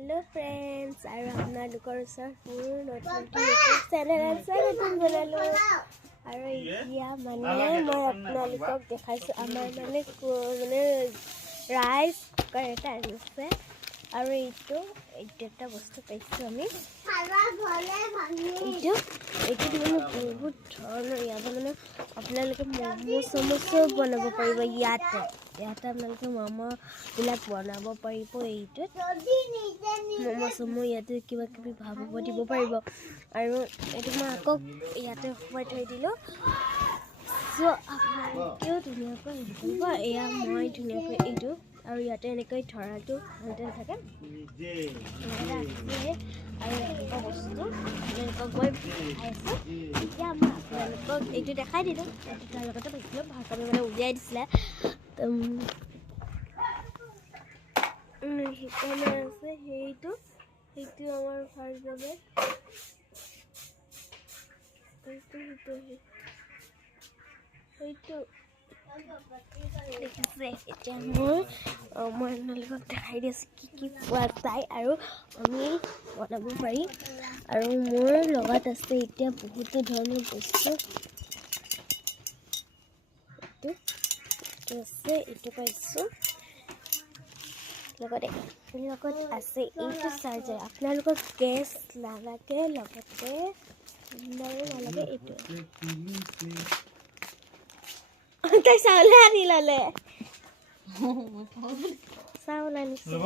Hello friends और আপোনালোকৰ ওচৰত মোৰ নতুন ইউটিউব চেনেল আছে নতুন বনালো আৰু এতিয়া মানে মই আপোনালোকক দেখাইছো আমাৰ মানে ৰাইস কুকাৰ এটা আনিছে আৰু এইটো এটা বস্তু পাইছো আমি এইটো মানে বহুত ধৰণৰ ইয়াতে মানে আপোনালোকে ম'ম' চম'চো বনাব পাৰিব ইয়াতে আপোনালোকে ম'ম'বিলাক বনাব পাৰিব এইটোত ম'ম' চমো ইয়াতে কিবা কিবি ভাবিব দিব পাৰিব আৰু এইটো মই আকৌ ইয়াতে সোমাই থৈ দিলোঁ চ' আপোনালোকেও ধুনীয়াকৈ হেৰি কৰিব এয়া মই ধুনীয়াকৈ এইটো আৰু ইয়াতে এনেকৈ ধৰাটো ভালতে থাকে আৰু এনেকুৱা বস্তু এনেকুৱাকৈ খাইছোঁ এতিয়া মই আপোনালোকক এইটো দেখাই দিলোঁ এইটো তাৰ লগতে পাইছিলোঁ ভালকৈ মানে উলিয়াই দিছিলে শিকানে আছে সেইটো আমাৰ ভাল যাবে সেইটো দেখিছে এতিয়া মই আপোনালোকক দেখাই দি আছোঁ কি পোৱা যায় আৰু আমি বনাব পাৰি আৰু মোৰ লগত আছে এতিয়া বহুতো ধৰণৰ বস্তু আছে এইটো পাইছোঁ লগত আছে এইটো চাৰ্জাৰ আপোনালোকক গেছ নালাগে লগতে নালাগে এইটো তাই চাউল আনি ল'লে চাউল আনিছে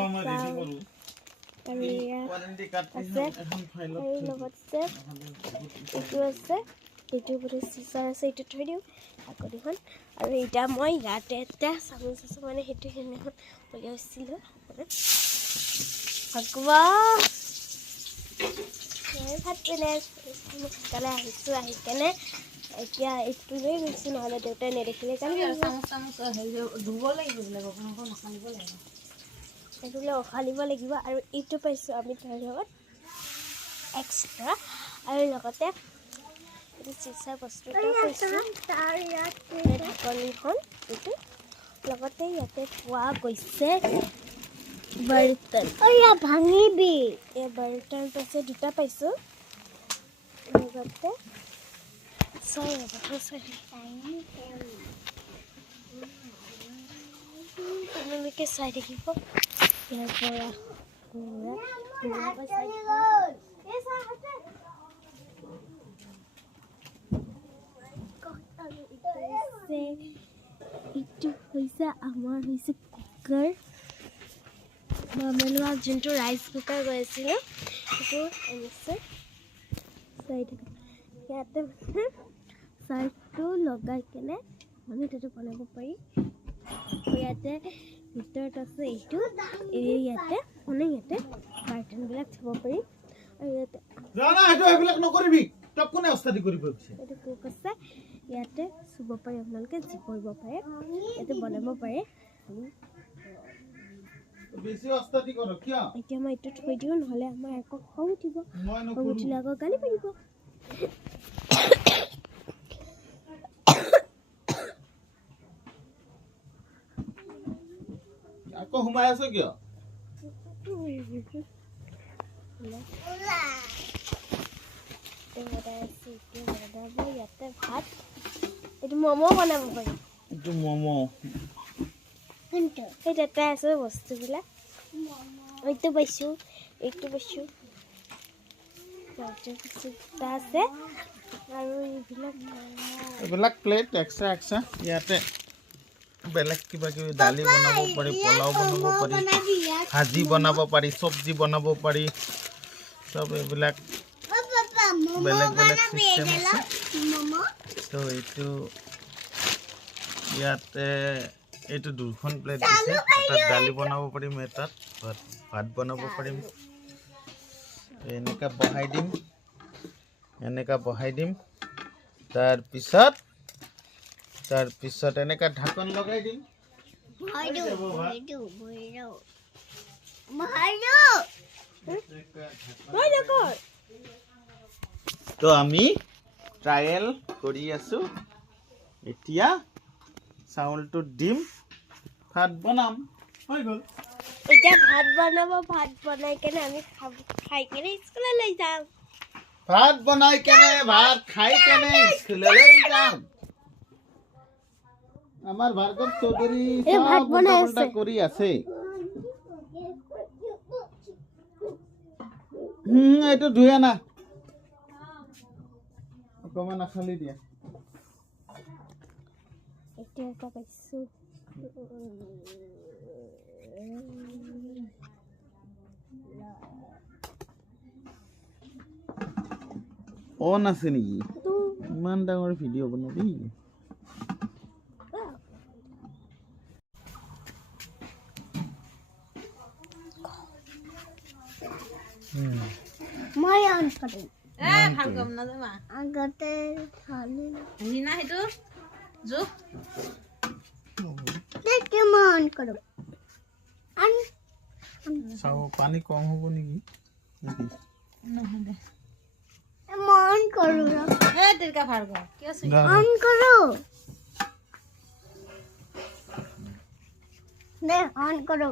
আৰু লগতে এইটো আছে এইটোৰ প্ৰতি চিচাৰ আছে এইটো থৈ দিওঁ আগদিখন আৰু এতিয়া মই ইয়াতে এটা চামুচ আছে মানে সেইটো সেইদিনাখন উলিয়াইছিলোঁ ভাত পেলাই সোনকালে আহিছোঁ আহি কেনে এতিয়া এইটো লৈ গৈছোঁ নহ'লে দেউতাই নেদেখিলে কাৰণে এইটো উখালিব লাগিব আৰু এইটো পাইছোঁ আমি তাৰ লগত এক্সট্ৰা আৰু লগতে এইটো চিচাৰ বস্তু এটা পাইছোঁ ঢাকনিখন এইটো লগতে ইয়াতে পোৱা গৈছে বাৰ্তন ভাঙিবি এই বাৰ্তন পাইছে দুটা পাইছোঁ লগতে আপোনালোকে চাই থাকিব ইয়াৰ পৰা এইটো হৈছে আমাৰ হৈছে কুকাৰ মই যোনটো ৰাইচ কুকাৰ গৈ আছিলোঁ সেইটো আনিছে চাই থাকা ইয়াতে চাৰ্টটো লগাই কেনে আমি তাতে বনাব পাৰি ইয়াতে ভিতৰত আছে এইটো ইয়াতে মানে ইয়াতে বাৰ্তনবিলাক থ'ব পাৰি আৰু ইয়াতে এইটো কুক আছে ইয়াতে চুব পাৰি আপোনালোকে যি কৰিব পাৰে ইয়াতে বনাব পাৰে এতিয়া মই এইটো থৈ দিওঁ নহ'লে আমাৰ আকৌ খং উঠিব খং উঠিলে আকৌ গালি পাৰিব আকৌ সোমাই আছে কিয় ইয়াতে ভাত এইটো ম'ম' বনাব পাৰি এইটো ম'ম' সেই তাতে আছে বস্তুবিলাক এইটো পাইছোঁ এইটো পাইছোঁ আছে আৰু এইবিলাক প্লেট এক্সট্ৰা ইয়াতে বেলেগ কিবা কিবি দালি বনাব পাৰি পোলাও বনাব পাৰি ভাজি বনাব পাৰি চব্জি বনাব পাৰি চব এইবিলাক বেলেগ চিষ্টেম আছে তো এইটো ইয়াতে এইটো দুখন প্লেট দিছে এটাত দালি বনাব পাৰিম এটাত ভাত বনাব পাৰিম এনেকা বহাই দিম তাৰপিছত এনেকা ঢাকন লগাই দিম তো আমি ট্ৰায়েল কৰি আছো এতিয়া চাউলটো দিম ভাত বনাম হৈ গ'ল এতিয়া ভাত বনাব, ভাত বনাই কেনে আমি খাই কেনে স্কুললৈ যাম। ভাত বনাই কেনে ভাত খাই কেনে স্কুললৈ যাম। আমাৰ ভাৰ্গৱ চৌধুৰী ভাত চব বনাই উল্টা আছে। কৰি আছে। এইটো ধুই আনা অকমান আখালি দিয়া। এতিয়া এটা পাইছো। অন আছে নেকি? ইমান ডাঙৰ ভিডিঅ' বনাবি? মই অন কৰিম। ভাৰ্গৱ নাযাবা আগতে খালি হিনা সেইটো জোখ দেখে মই অন কৰিম। চাও পানী কম হ'ব নেকি? নহয় দে মই অন কৰো। তিলকা ভাৰ্গৱ কি আছে অন কৰো দে, অন কৰো।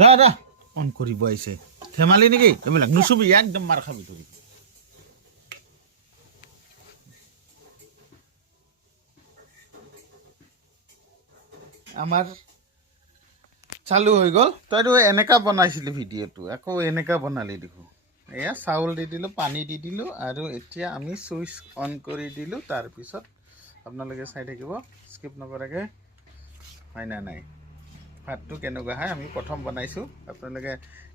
ৰা অন কৰিব আহিছে। ধেমালি নেকি এইবিলাক? নুচুবি, একদম মাৰ খাবি ধৰি। আমাৰ চালু হৈ গ'ল। তইতো এনেকা বনাইছিলি ভিডিঅ'টো, আকৌ এনেকা বনালি দেখোন। এয়া চাউল দি দিলোঁ, পানী দি দিলোঁ, আৰু এতিয়া আমি চুইচ অন কৰি দিলোঁ। তাৰপিছত আপোনালোকে চাই থাকিব স্কিপ নকৰাকৈ, হয় না নাই? ভাতটো কেনেকুৱা হয় আমি প্ৰথম বনাইছোঁ। আপোনালোকে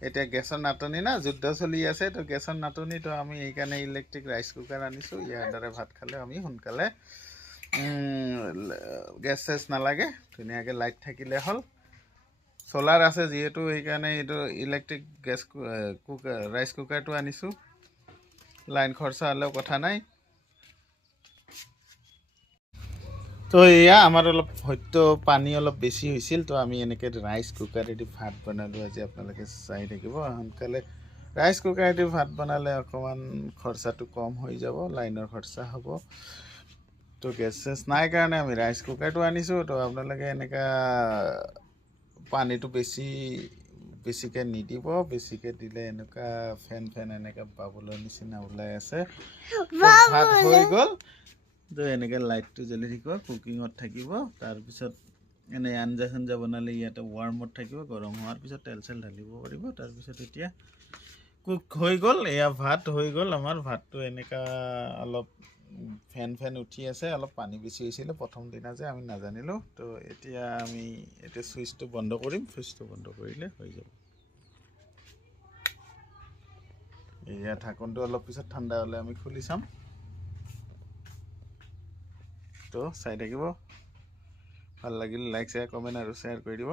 এতিয়া গেছৰ নাটনি না, যুদ্ধ চলি আছে, তো গেছৰ নাটনি, তো আমি সেইকাৰণে ইলেক্ট্ৰিক ৰাইচ কুকাৰ আনিছোঁ। ইয়াৰ দ্বাৰা ভাত খালে আমি সোনকালে গেছ চেছ নালাগে, ধুনীয়াকৈ লাইট থাকিলে হ'ল। চ'লাৰ আছে যিহেতু, সেইকাৰণে এইটো ইলেক্ট্ৰিক গেছ কুকাৰ ৰাইচ কুকাৰটো আনিছোঁ। লাইন খৰচা হ'লেও কথা নাই। তো এয়া আমাৰ অলপ হয়তো পানী অলপ বেছি হৈছিল, তো আমি এনেকৈ ৰাইচ কুকাৰেদি ভাত বনালোঁ আজি। আপোনালোকে চাই থাকিব সোনকালে। ৰাইচ কুকাৰেদি ভাত বনালে অকণমান খৰচাটো কম হৈ যাব, লাইনৰ খৰচা হ'ব। তো গেছ চেছ নাই কাৰণে আমি ৰাইচ কুকাৰটো আনিছোঁ। তো আপোনালোকে এনেকুৱা পানীটো বেছিকৈ নিদিব। বেছিকৈ দিলে এনেকুৱা ফেন এনেকৈ বাবুলৰ নিচিনা ওলাই আছে। ভাত হৈ গ'ল। তো এনেকৈ লাইটটো জ্বলি থাকিব, কুকিঙত থাকিব। তাৰপিছত এনে আঞ্জা চাঞ্জা বনালে ইয়াতে ৱাৰ্মত থাকিব। গৰম হোৱাৰ পিছত তেল চেল ঢালিব পাৰিব। তাৰপিছত এতিয়া কুক হৈ গ'ল। এয়া ভাত হৈ গ'ল আমাৰ। ভাতটো এনেকুৱা অলপ ফেন উঠি আছে। অলপ পানী বেছি হৈছিলে প্ৰথম দিনা যে, আমি নাজানিলোঁ। তো এতিয়া আমি এতিয়া চুইচটো বন্ধ কৰিম। চুইচটো বন্ধ কৰিলে হৈ যাব। এয়া ঢাকনটো অলপ পিছত ঠাণ্ডা হ'লে আমি খুলি চাম। তো চাই থাকিব। ভাল লাগিলে লাইক, শ্বেয়াৰ, কমেণ্ট আৰু শ্বেয়াৰ কৰি দিব।